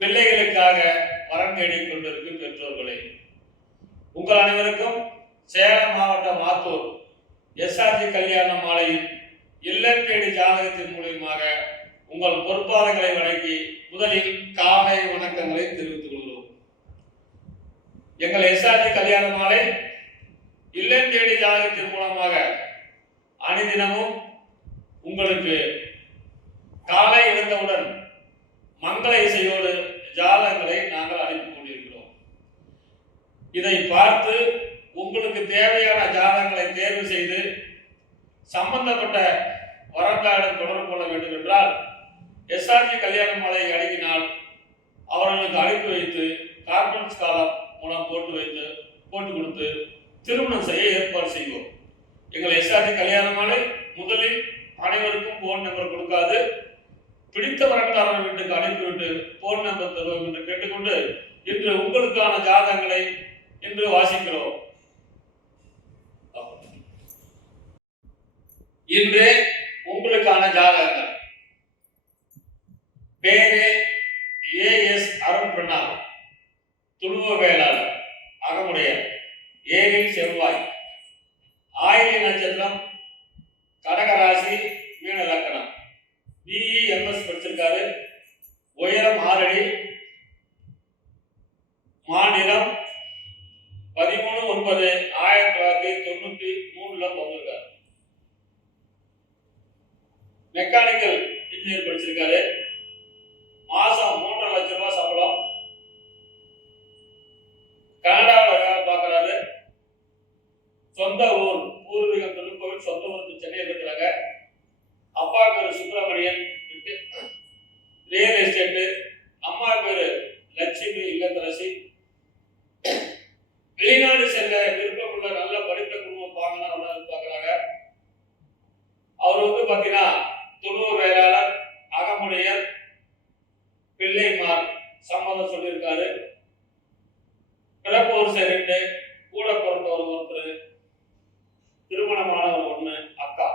பிள்ளைகளுக்காக வரம் தேடிக் கொண்டிருக்கும் பெற்றோர்களே, உங்கள் அனைவருக்கும் சேலம் மாவட்டம் ஆத்தூர் எஸ்ஆர்ஜி கல்யாண மாலையில் இல்லம் தேடி ஜாதகத்தின் மூலியமாக உங்கள் பொறுப்பாளர்களை வழங்கி முதலில் காலை வணக்கங்களை தெரிவித்துக் கொள்கிறோம். எங்கள் எஸ்ஆர்ஜி கல்யாண மாலை இல்லம் தேடி ஜாதகத்தின் மூலமாக அனுதினமும் உங்களுக்கு காலை எழுந்தவுடன் மங்கள இசையோடு ஜாதகங்களை நாங்கள் அனுப்பி கொண்டிருக்கிறோம். இதை பார்த்து உங்களுக்கு தேவையான ஜாதகங்களை தேர்வு செய்து சம்பந்தப்பட்ட வரலாறுடன் தொடர்பு கொள்ள வேண்டும் என்றால் எஸ்ஆர்ஜி கல்யாண மாலை அணுகினால் அவர்களுக்கு அனுப்பி வைத்து கார்பன்ஸ் காலம் மூலம் போட்டு கொடுத்து திருமணம் செய்ய ஏற்பாடு செய்வோம். எங்கள் எஸ்ஆர்ஜி கல்யாண மாலை முதலில் அனைவருக்கும் போன் நம்பர் கொடுக்காது, பிடித்த வரலாறு வீட்டுக்கு அனுப்பிவிட்டு போன் நம்பர் தருவோம் என்று கேட்டுக்கொண்டு இன்று உங்களுக்கான ஜாதகங்களை இன்று வாசிக்கிறோம். இன்று உங்களுக்கான ஜாதகங்கள் பேரு ஏஎஸ் அருண் பிரணாம், துளுவ வேளாளர், அகமுடையர், ஏழில் செவ்வாய், ஆயிலி நட்சத்திரம், கடகராசி, மீன லக்கணம், பிஇஎம்எஸ் படிச்சிருக்காரு, உயரம் 6 அடி, மாநிலம் 13/9/1993 பிறந்திருக்காரு, மெக்கானிக்கல் இன்ஜினியர் படிச்சிருக்காரு, மாசம் 3.5 லட்சம் ரூபாய் சம்பளம், கனடாவில் வேலை பார்க்கிறாரு, சொந்த ஊர் பூர்வீகம் திருக்கோவில், சொந்த ஊருக்கு சென்னையில் இருக்கிறாங்க, அப்பா பேரு சுப்பிரமணியன், ரியல் எஸ்டேட்டு, அம்மா பேரு லட்சுமி இல்லத்தரசி, வெளிநாடு செல்ல விருப்பமுள்ள நல்ல படித்த குடும்பம் பார்க்கிறாங்க. அவர் பாத்தீங்கன்னா துளுவ வேளாளர், அகமுடையர், பிள்ளைமார் சம்மதம் சொல்லியிருக்காரு, பிறப்பு ஒரு 2, கூட பிறந்தவர் ஒருத்தர், திருமணமானவர் 1, அக்கா,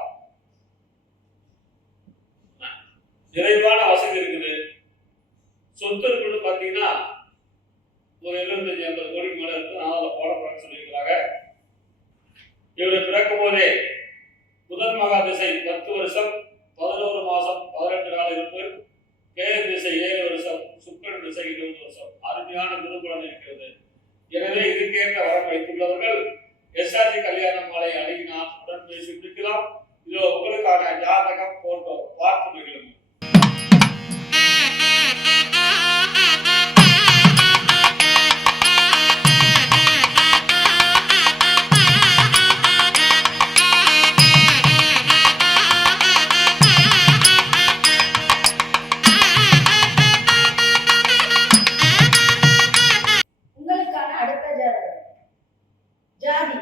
நிறைவான வசதி இருக்குது, சொத்து இருக்குன்னு பாத்தீங்கன்னா ஒரு 75-80 கோடிக்கு மேல இருக்கு. நான் போடப்படன்னு சொல்லியிருக்கிறாங்க. இவர் பிறக்கும் போதே புதன் மகா திசை 10 வருஷம் 11 மாசம் 18 நாள் இருப்பு, கேது திசை 7 வருஷம், சுக்கிரன் திசை 20 வருஷம், அருமையான குருபலன் இருக்கிறது. எனவே இதுக்கேற்ற வரம் வைத்துள்ளவர்கள் எஸ்ஆர்ஜி கல்யாண மாலை அணுகினால் உடன் பேசி முடிக்கலாம். இதோ உங்களுக்கான ஜாதகம் போட்டோ பார்த்து மகிழும். ஜாதி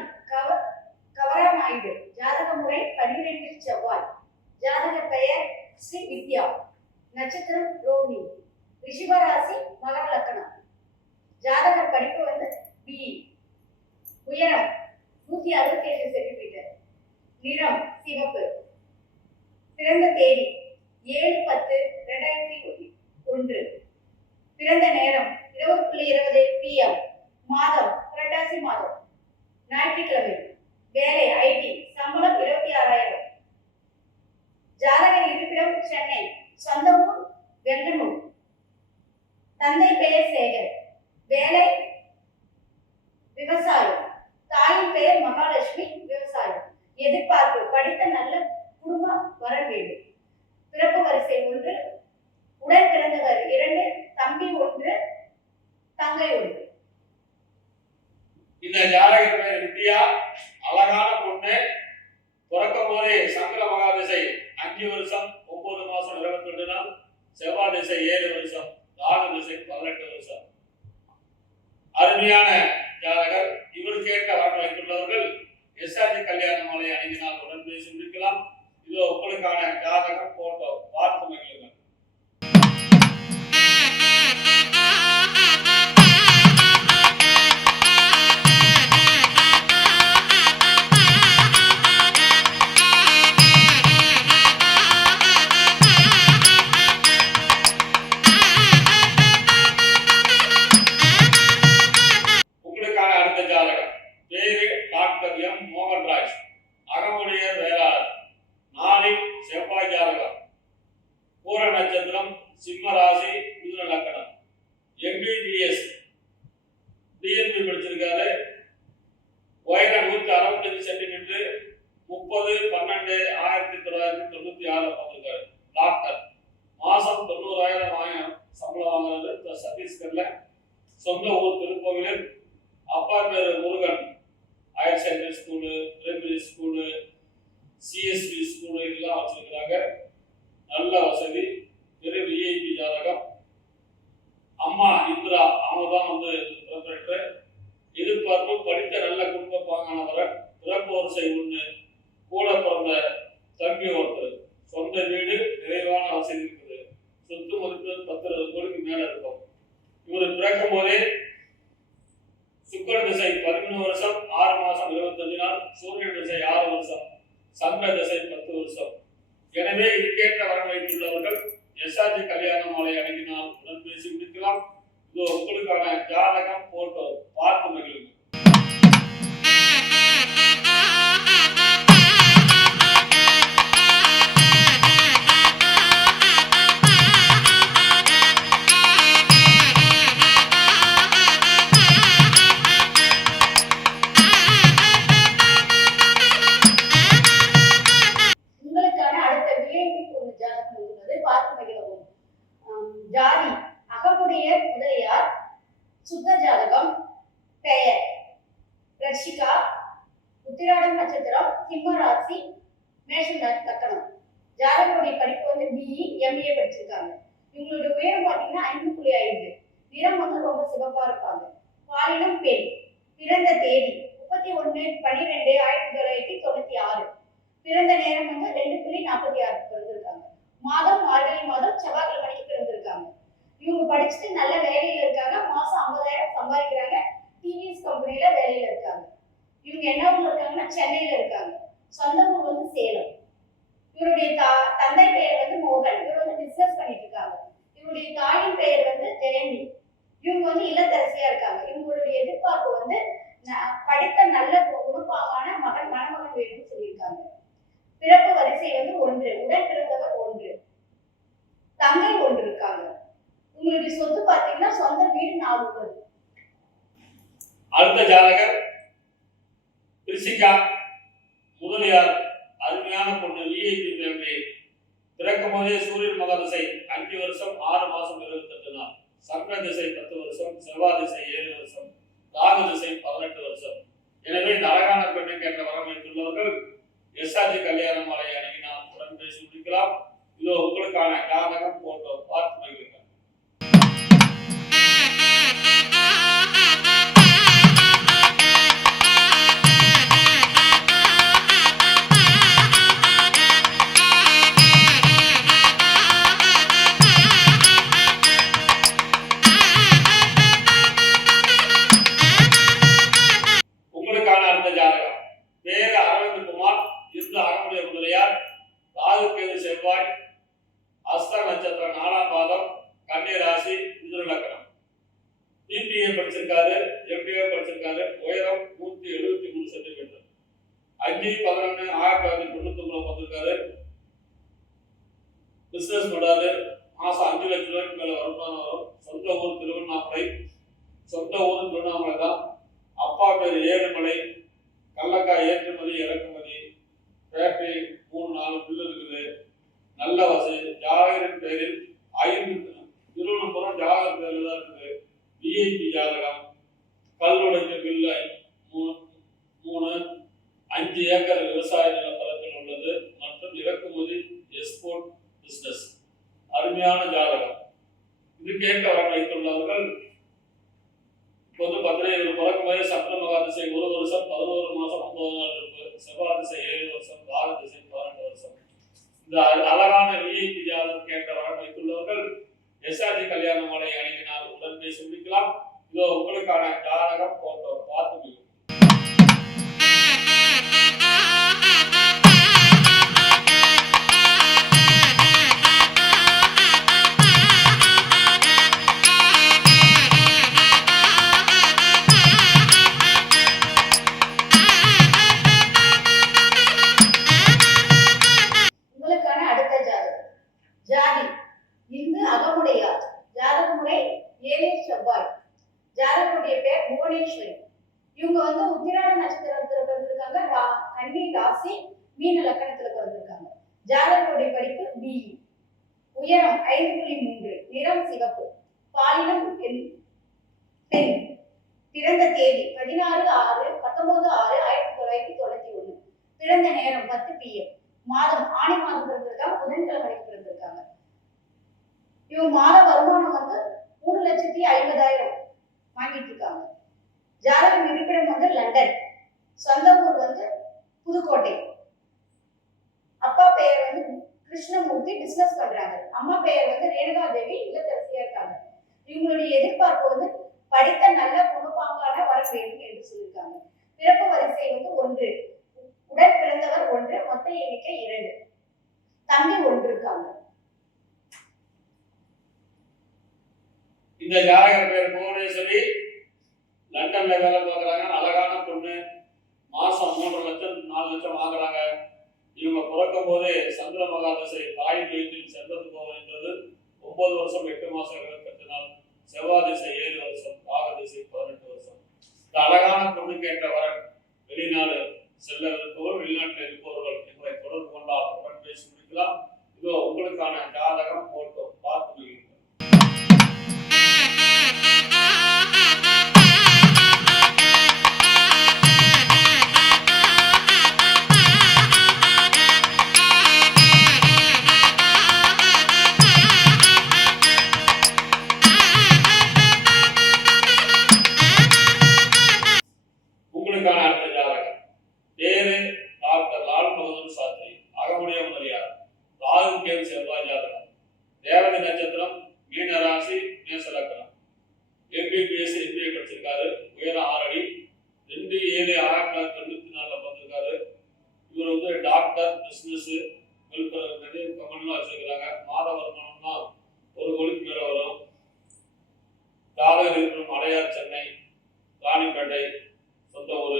கவரநாயுடு, ஜாதக முறை 12 செவ்வாய், ஜாதக பெயர் ஸ்ரீ வித்யா, நட்சத்திரம் ரோஹிணி, ரிஷபராசி, மகர லக்கணம், ஜாதக படிப்பு பிஇ, உயரம் 167 சென்டிமீட்டர், நிறம் சிவப்பு, பிறந்த தேதி 7/10/2001, பிறந்த நேரம் 20:20 PM, மாதம் புரட்டாசி மாதம், ஞாயிற்றுக்கிழமை, வேலை ஐடி, சம்பளம் 26,000, ஜாதக இருப்பிடம் சென்னை, சொந்த ஊர் வெங்கனூர், தந்தை பெயர் சேகர், வேலை விவசாயம், தாயின் பெயர் மகாலட்சுமி, விவசாயம், எதிர்பார்ப்பு படித்த நல்ல குடும்ப வர வேண்டும், பிறப்பு வரிசை 1, உடன் பிறந்தவர் 2, தம்பி 1, தங்கை 1. இந்த ஜாதக பேர் வித்யா, அழகான பொண்ணு, பிறக்கும் போதே சங்கர மகா திசை 5 வருஷம் 9 மாசம் 22 நாள், செவ்வாய் திசை 7 வருஷம், ராகு திசை 18 வருஷம். அருமையான ஜாதகர். இவர் கேட்க வரம் வைத்துள்ளவர்கள் எஸ்ஆர்ஜி கல்யாண மாலை அணுகினால் உடன் பேசி முடிக்கலாம். இதோ உங்களுக்கான ஜாதகம் போட்டோ பார்த்து மகிழுங்கள். மாவட்டம் சத்தீஸ்கர்ல, சொந்த ஊர் திருக்கோவிலூர், அப்பா பேரு Murugan, higher secondary school, primary school, CSP school இதெல்லாம் வச்சிருக்கிறாங்க. நல்ல வசதி, பெரிய விஐபி ஜாதகம். அம்மா இந்திரா அவங்க தான் ப்ரிப்பரேட்டர். எதிர்பார்ப்பு படித்த நல்ல குடும்ப பாங்கானவர், பிறப்பு வரிசை 1, கூட பிறந்த தம்பி ஒருத்தர், சொந்த வீடு, நிறைவான வசதி இருக்குது, சொத்து மதிப்பு 10-20 கோடிக்கு மேல இருக்கும். இவர் பிறக்கும் போதே சுக்கர திசை 13 வருஷம் 6 மாசம் 25 நாள், சூரியன் திசை 6 வருஷம், சந்திர திசை 10 வருஷம். எனவே இதுக்கேற்ற வரன் வைத்துள்ளவர்கள் எஸ்ஆர்ஜி கல்யாண மாலை அணுகினால் உடன் பேசி முடிக்கலாம். இதோ உங்களுக்கான ஜாதகம் போட்டோ பார்த்து மகிழுங்க. உங்களுக்கான அடுத்த விஐபி பொண்ணு ஜாதகம் உள்ளது, பார்த்து மகிழவும். ஜாதி அகமுடைய முதலியார், சுத்த ஜாதகம், பெயர் ரஷிகா, உத்திராடம் நட்சத்திரம், சிம்ம ராசி, மேஷம் லக்கணம். ஜாதகனுடைய படிப்பு பிஇ எம்ஏ படிச்சிருக்காங்க. இவங்களுடைய உயரம் பார்த்தீங்கன்னா 5.5. நிறம் ரொம்ப சிவப்பா இருப்பாங்க. பாலினம் பெண். பிறந்த தேதி 31/12/1996. பிறந்த நேரம் 2:46 பிறந்திருக்காங்க. மாதம் மார்கழி மாதம் செவ்வாய்க்கிழமைக்கு பிறந்திருக்காங்க. இவங்க படிச்சுட்டு நல்ல வேலையில இருக்காங்க. மாசம் 50,000 சம்பாதிக்கிறாங்க. டிவிஎஸ் கம்பெனில வேலையில இருக்காங்க. இவங்க என்ன ஊர்ல இருக்காங்கன்னா சென்னையில இருக்காங்க. சொந்த ஊர் சேலம். இவருடைய தந்தை பெயர் மோகன். இவர் பிசினஸ் பண்ணிட்டு இருக்காங்க. இவருடைய தாயின் பெயர் ஜெயந்தி. இவங்க இல்லத்தரசியா இருக்காங்க. இவங்களுடைய எதிர்பார்ப்பு படித்த நல்ல குடும்பமான மணமகன் வேணும்னு சொல்லியிருக்காங்க. பிறப்பு வரிசை 1, உடன் பிறந்தவர் 1, தங்கை 1 இருக்காங்க. உங்களுடைய சொத்து பாத்தீங்கன்னா சொந்த வீடு 4 உள்ளது. அடுத்த ஜாதகர் ரிஷிகா முதலியார், அருமையான பொண்ணு, விஐபி ஃபேமிலி. பிறக்கும் போதே சூரியன் மகா திசை 5 வருஷம் 6 மாசம் 28 நாள், சந்திர திசை 10 வருஷம், செவ்வாய் திசை 7 வருஷம், ராகு திசை 18 வருஷம். எனவே இந்த அழகான பெண்ணை கேட்ட வரம் வைத்துள்ளவர்கள் எஸ்ஆர்ஜி கல்யாண மாலை அணுகினால் உடன் பேசி முடிக்கலாம். இதோ உங்களுக்கான ஜாதகம் போட்டோ பார்த்து மகிழுங்கள். உங்களுக்கான அடுத்த ஜாதகம் பேரு அரவிந்த் குமார், இந்த அகமுடைய முதலியார், ராகு கேது செவ்வாய், அஸ்த நட்சத்திரம் 4ஆம் பாதம், கன்னி ராசி, மிதுன லக்னம். பிபிஏ படிச்சிருக்காரு, எம்பிஏ படிச்சிருக்காரு. உயரம் 173 சென்டிமீட்டர். 5/11/1999 வந்திருக்காரு. பிசினஸ் பண்றாரு. மாசம் 5 லட்சம் ரூபாய்க்கு மேல வருமானம் வரும். சொந்த ஊர் திருவண்ணாமலை. தான். அப்பா பேர் ஏழுமலை. கள்ளக்காய் ஏற்றுமதி இறக்குமதி ஃபேக்டரி 3-4 பில்லு இருக்குது. நல்ல வசதி. ஜாதகரின் பேரில் 5 திருவனந்தபுரம் ஜாதகர் பேரில் தான் இருக்குது. விஐபி ஜாதகம். கல்லுடைக்க பில்லு 3-5 ஏக்கர் விவசாய நிலப்பரப்பில் உள்ளது மற்றும் இறக்குமதி எக்ஸ்போர்ட் பிசினஸ். அருமையான ஜாதகம். இதுக்கேற்ற வரம் வைத்துள்ளவர்கள் இப்போது 15 பிறக்கும் வரை சந்திர மகா திசை 1 வருஷம் 11 மாசம் 9 நாள் இருக்கு. செவ்வாய் திசை 7 வருஷம், ராகு திசை 18 வருஷம். இந்த அழகான விஐபி ஜாதகம் கேட்ட வரம் வைத்துள்ளவர்கள் எஸ்ஆர்ஜி கல்யாண மாலை அணுகினால் உடன் பேசி முடிக்கலாம். இதோ உங்களுக்கான ஜாதகம் போட்டோ பார்த்து. ஜாதி இந்து அகமுடையார். ஜாதக முறை 7 செவ்வாய். ஜாதகனுடைய பேர் புவனேஸ்வரி. இவங்க உத்திராட நட்சத்திரத்துல பிறந்திருக்காங்க. கன்னி ராசி, மீன லக்கணத்துல பிறந்திருக்காங்க. ஜாதகனுடைய படிப்பு பிஇ. உயரம் 5.3, நிறம் சிவப்பு. பாலினம் பெண். பிறந்த தேதி 16/6/1991. பிறந்த நேரம் 10 PM. மாதம் ஆணி மாதம் பிறந்திருக்காங்க, புதன்கிழமை பிறந்திருக்காங்க. இவங்க மாத வருமானம் 3,50,000 வாங்கிட்டு இருக்காங்க. ஜாதகம் இருப்பிடம் லண்டன். சொந்த ஊர் புதுக்கோட்டை. அப்பா பெயர் கிருஷ்ணமூர்த்தி, பிசினஸ் பண்றாங்க. அம்மா பெயர் ரேணுகா தேவி, இல்லத்தரசியா இருக்காங்க. இவங்களுடைய எதிர்பார்ப்பு படித்த நல்ல குணப்பாங்கான வர வேண்டும் என்று சொல்லியிருக்காங்க. பிறப்பு வரிசை 1, உடன் பிறந்தவர் 1, மொத்த எண்ணிக்கை 2, தம்பி 1 இருக்காங்க. இந்த ஜாதகர் பேர் புவனேஸ்வரி, லண்டன்ல வேலை பார்க்குறாங்க. அழகான பொண்ணு. மாசம் 3 லட்சம் 4 லட்சம் வாங்குறாங்க. இவங்க பிறக்கும் போதே சந்திர மகாதசை தாயின் வயிற்றில் சென்றது போகின்றது. 9 வருஷம் 8 மாசம் 28 நாள். செவ்வாய் திசை 7 வருஷம், ராக திசை 18 வருஷம். இந்த அழகான பொண்ணுக்கு ஏற்ற வரன் வெளிநாடு செல்ல இருப்பவர், வெளிநாட்டில் இருப்பவர்கள் இவரை தொடர்பு கொண்டால் உடன் பேசி முடிக்கலாம். இதோ உங்களுக்கான ஜாதகம் போட்டோ பார்த்து முடியுங்கள். உங்களுக்கான அடுத்த ஜாதகம். பேரு டாக்டர் லால் பகதூர் சாஸ்திரி, அகமுடைய முதலியார், ராகு கேது செவ்வாய் ஜாதகம். தேவதை நட்சத்திரம், மீன ராசி, மேச லக்னம். MBBS MBA படிச்சிருக்காரு. உயரம் 6 அடி. 2/7/1994 பிறந்திருக்காரு. இவர் டாக்டர், பிசினஸ், வெல்ஃபேர் நிறைய கம்பெனிலாம் வச்சிருக்கிறாங்க. மாத வருமானம்னா 1 கோடிக்கு மேல வரும். ஜாதகர் இருக்கிற அடையார், சென்னை, ராணிப்பேட்டை சொந்த ஊர்.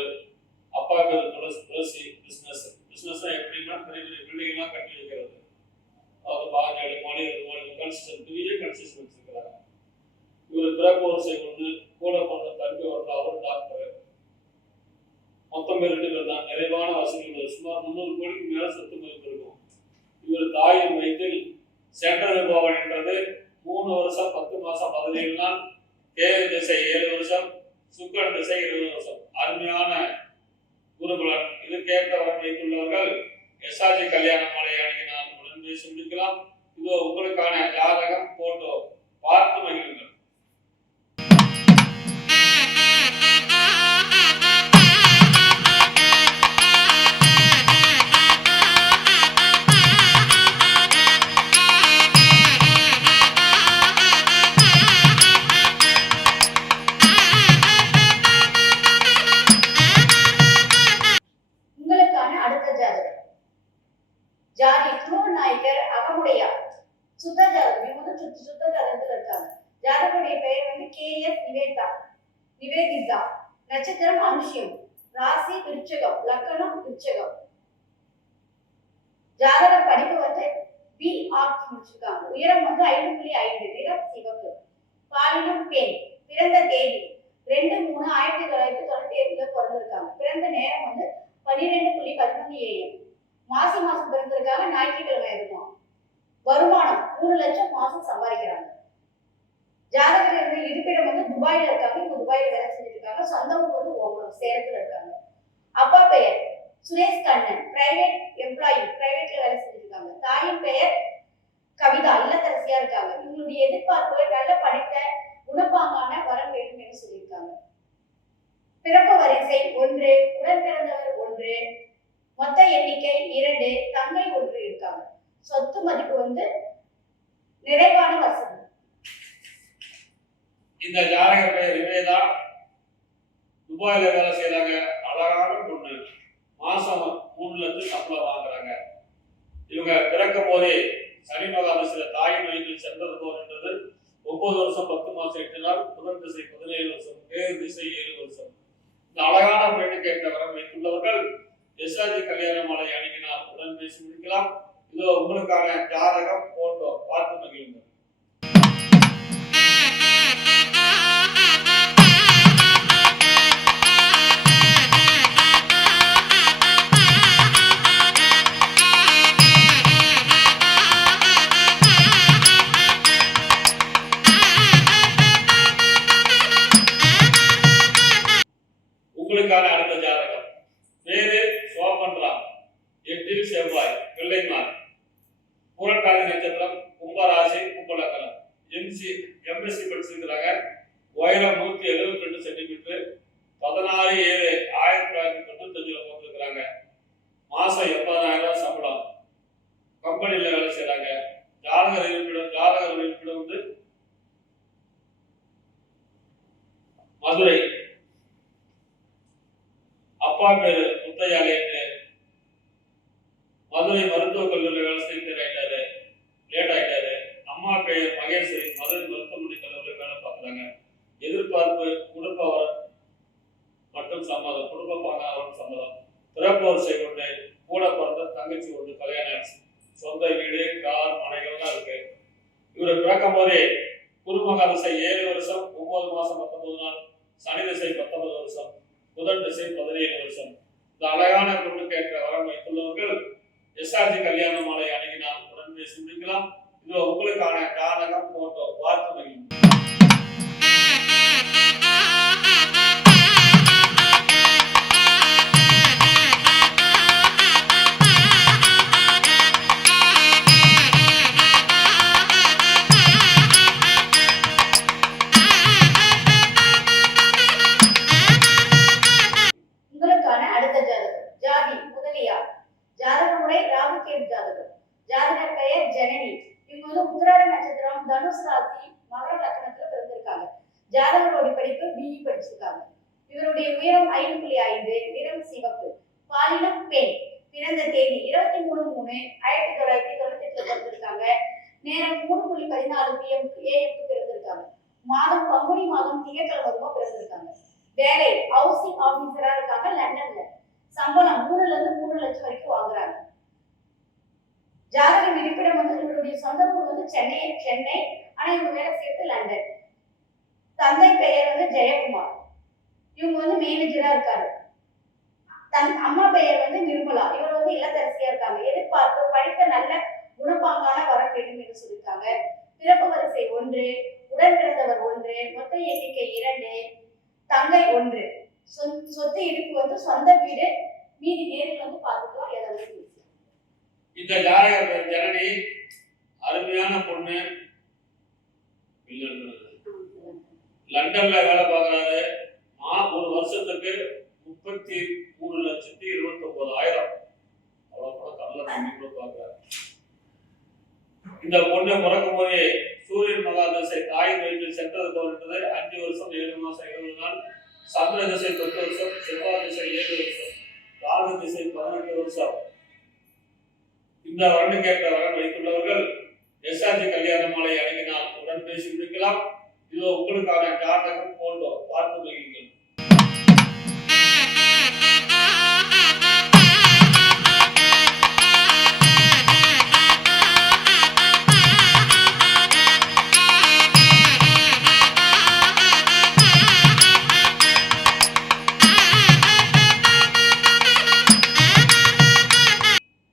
அப்பா பேர் துளசி. பிசினஸ் எப்படின்னா பெரிய பெரிய பில்டிங்லாம் கட்டி வைக்கிறது. அதாவது 17 மாடி 20 மாடி கன்ஸ்ட்ரக்ஷன், பெரிய கன்ஸ்ட்ரக்ஷன் வச்சிருக்கிறாங்க. இவர் பிறப்பு வரிசை 1, கூட பிறந்த தம்பி அவர் டாக்டர். மொத்தம் 2 பேர் தான். நிறைவான வசதிகள். சுமார் 300 கோடிக்கு மேல சொத்து மதிப்பு இருக்கும். இவர் தாயின் வயிற்றில் சென்றது போவன் என்றது 3 வருஷம் 10 மாசம் 17 நாள். கேது திசை 7 வருஷம், சுக்கரன் திசை 20 வருஷம். அருமையான குருகுலன். இது கேட்க வர வைத்துள்ளவர்கள் எஸ்ஆர்ஜி கல்யாண மாலை அணுகினால் உடன் பேசி முடிக்கலாம். இதோ உங்களுக்கான ஜாதகம் போட்டோ பார்த்து மகிழுங்கள். ஜாதி திருநாயக்கர், அகமுடையார். சுத்த ஜாதகம் சுத்த ஜாதகத்தில் இருக்காங்க. ஜாதகருடைய பெயர் KS நிவேதிதா. நட்சத்திரம் அனுஷியம். ராசி விருச்சகம், லக்னம் விருச்சகம். ஜாதக படிப்பு BA முடிச்சிருக்காங்க. உயரம் 5.5, நிறம் சிவப்பு. பாலினம் பெண். பிறந்த தேதி 2/3/1997 பிறந்திருக்காங்க. பிறந்த நேரம் 12:13 AM. மாசம் பிறந்திருக்காங்க. ஞாயிற்றுக்கிழமை இருக்கும். வருமானம் 3 லட்சம் மாசம் சம்பாதிக்கிறாங்க. ஜாதகர் இருப்பிடம் துபாயில இருக்காங்க. இப்ப துபாயில வேலை செஞ்சுட்டு இருக்காங்க. சொந்த ஊர் சேலத்துல இருக்காங்க. அப்பா பெயர் சுரேஷ் கண்ணன், பிரைவேட் எம்ப்ளாயி, பிரைவேட்ல வேலை செஞ்சுட்டு இருக்காங்க. தாயின் பெயர் கவிதா, இல்லத்தரசியா இருக்காங்க. இவங்களுடைய எதிர்பார்ப்பு நல்ல படித்த குணப்பாங்கான வரம் வேண்டும் என்று சொல்லியிருக்காங்க. பிறப்பு வரிசை 1, உடன் பிறந்தவர் 1, மொத்த எண்ணிக்கை 2, தங்கை 1 இருக்காங்க. சொத்து மதிப்பு நிறைவான வசதி. இந்த ஜாதக பெயர் நிவேதா. துபாயில வேலை செய்யறாங்க. அழகான பொண்ணு. மாசம் 3 லட்சம் சம்பளம் வாங்குறாங்க. இவங்க பிறக்கும் போதே சனி மகாதசில தாயின் வயிற்றில் சென்றது போன்றது. 9 வருஷம் 10 மாசம் 8 நாள். புதன் திசை 17 வருஷம், கேது திசை 7 வருஷம். இந்த அழகான பெண்ணுக்கு ஏற்ற வரம் வைத்துள்ளவர்கள் எஸ்ஆர்ஜி கல்யாண மாலை அணுகினால் உடன் பேசி முடிக்கலாம். இதோ உங்களுக்கான ஜாதகம் போட்டோ பார்த்து மகிழுங்கள். பேரு சோபன்ராம், 8 செவ்வாய், பிள்ளைமார், புரட்டாதி நட்சத்திரம், கும்பராசி, கும்பலக்கணம். எம்எஸ்சி படிச்சிருக்கிறாங்க. உயரம் 172 சென்டிமீட்டர். 16/7/1995 போட்டிருக்கிறாங்க. மாசம் 80,000 சம்பளம். கம்பெனில வேலை செய்யறாங்க. ஜாதகர் இருப்பிடம் வந்து மதுரை. அப்பா பேரு முத்தையா லேட்டு. மதுரை மருத்துவக் கல்லூரியில் வேலை செய்து லேட் ஆயிட்டாரு. அம்மா பெயர் மகேஸ்வரி, மதுரை மருத்துவமனை கல்லூரியில் வேலை பார்க்குறாங்க. எதிர்பார்ப்பு குடும்ப வரன் மற்றும் சம்மதம், குடும்ப பாங்கான சம்மதம். பிறப்பு வரிசை ஒன்று, கூட பிறந்த தங்கச்சி ஒன்று, கல்யாணம் ஆச்சு. சொந்த வீடு, கார், மனைகள்லாம் இருக்கு. இவர் பிறக்கும் போதே குருமக திசை 7 வருஷம் 9 மாசம் 19 நாள், சனி திசை 19 வருஷம், புதன் திசை 17 வருஷம். இந்த அழகான பொண்ணு கேட்க வரம் வைத்துள்ளவர்கள் எஸ்ஆர்ஜி கல்யாண மாலை அணுகினால் உடன் பேசி முடிக்கலாம். இது உங்களுக்கான ஜாதகம் போட்டோ பார்த்து மகிழும். உங்களுக்கான அடுத்த ஜாதகம் ஜாதி முதலியார். ஜாதகமுறை ராகுகேது ஜாதகம். ஜாதகர் பெயர் ஜனனி. இவங்க வந்து உத்திராட நட்சத்திரம், தனுஷ் ராசி, மகர லக்னத்துல பிறந்திருக்காங்க. ஜாதகரோட படிப்பு பிஇ படிச்சிருக்காங்க. இவருடைய உயரம் 5.5, நிறம் சிவப்பு, பாலினம் பெண். பிறந்த தேதி 23/3/1998 பிறந்திருக்காங்க. நேரம் 3:14 PM பிறந்திருக்காங்க. மாதம் பங்குனி மாதம் திங்கட்கிழமை பிறந்திருக்காங்க. வேலை ஹவுசிங் ஆபீசரா இருக்காங்க லண்டன்ல. சம்பளம் 3 ல இருந்து 3 லட்சம் வரைக்கும் வாங்குறாங்க. ஜாதகம் இருப்பிடம் வந்து இவருடைய சொந்த ஊர் வந்து சென்னை. ஆனா இவங்க வேலை செய்யறது லண்டன். தந்தை பெயர் வந்து ஜெயக்குமார். இவங்க வந்து மேனேஜரா இருக்காரு. அம்மா பெயர் வந்து நிர்மலா. இவர் வந்து இல்லத்தரசியா இருக்காங்க. எதிர்பார்ப்பு படித்த நல்ல குணப்பாங்கான வர வேண்டும் என்று சொல்லியிருக்காங்க. பிறப்பு வரிசை 1, உடன் பிறந்தவர் 1, மொத்த எண்ணிக்கை 2, தங்கை 1. சொத்து இருப்பு வந்து சொந்த வீடு, மீதி நேரில் வந்து பார்த்துக்கலாம். ஏதாவது இந்த ஜாதகர் ஜனனி அருமையான பொண்ணு. லண்டன்ல வேலை பார்க்கறாரு. ஒரு வருஷத்துக்கு 33,29,000 பார்க்கிறாரு. இந்த பொண்ணை பிறக்கும் போதே சூரியன் மகா திசை தாய் வயிற்றில் சென்றது போன்றது. 5 வருஷம் 7 மாசம் 20 நாள். சந்திர திசை 10 வருஷம், செவ்வாய் திசை 7 வருஷம், ராகு திசை 18 வருஷம். இந்த வருடக்கேற்ற வரன் வைத்துள்ளவர்கள் எஸ்ஆர்ஜி கல்யாண மாலை அணுகினால் உடன் பேசி முடிக்கலாம். இதோ உங்களுக்கான ஜாதகம் போட்டோ பார்த்து மகிழுங்கள்.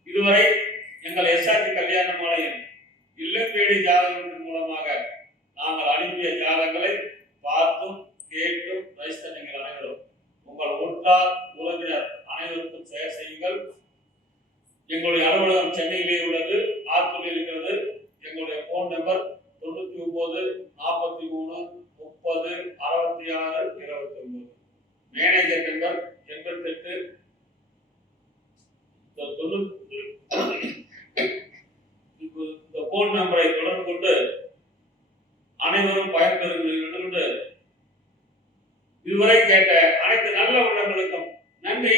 இதுவரை எங்கள் எஸ்ஆர்ஜி கல்யாண மாலையின் இல்லம் தேடி ஜாதகத்தின் மூலமாக நாங்கள் அனுப்பிய ஜாதகங்களை பார்த்தும் கேட்டும் ரசித்த நீங்கள் அனைவரும் உங்கள் உற்றார் உறவினர் அனைவருக்கும் ஷேர் செய்யுங்கள். எங்களுடைய அலுவலகம் சென்னையிலே உள்ளது, ஆத்தூரில் இருக்கிறது. எங்களுடைய போன் நம்பர் 99 43 30 66 29. Manager number 88. இந்த போன் நம்பரை தொடர்பு கொண்டு அனைவரும் பயன்பெறுங்கள் என்று இதுவரை கேட்ட அனைத்து நல்ல உள்ளங்களுக்கும் நன்றி.